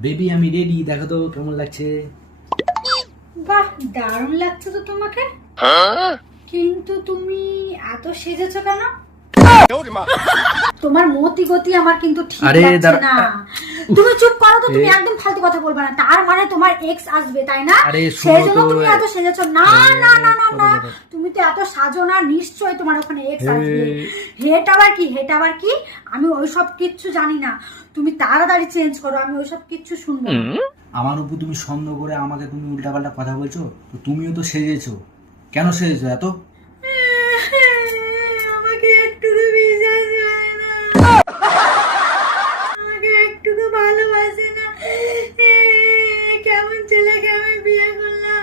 Baby আমি ready, দেখো তো কেমন লাগছে। বাহ, দারুণ লাগছে তো তোমাকে। কিন্তু তুমি এত সেজেছো কেন? তোমার মতি গতি আমার কিন্তু ঠিক আরে লাগছে না। উফ, তুমি চুপ করো তো, তুমি এ- একদম ফালতু কথা বলবে না। তার মানে তোমার এক্স আসবে, তাই না? আরে শোনো সেই জন্য তো, তুমি এত সেজেছো। না এ- না না না না, কথা। তুমি তো এত সাজো না, নিশ্চয়ই তোমার ওখানে এক্স হে। আসবে। হেট আবার কি, হেট আবার কি? আমি ওইসব কিচ্ছু জানি না। তুমি তাড়াতাড়ি চেঞ্জ করো, আমি ওইসব কিচ্ছু শুনবো না। আমার উপর তুমি সন্দেহ করে আমাকে তুমি উল্টাপাল্টা কথা বলছো, তো তুমিও তো সেজেছো। কেন সেজেছো এত? আমাকে একটুকু বিশ্বাস করে না, আমাকে একটুকু ভালোবাসে না। কেমন ছেলেকে আমি বিয়ে করলাম?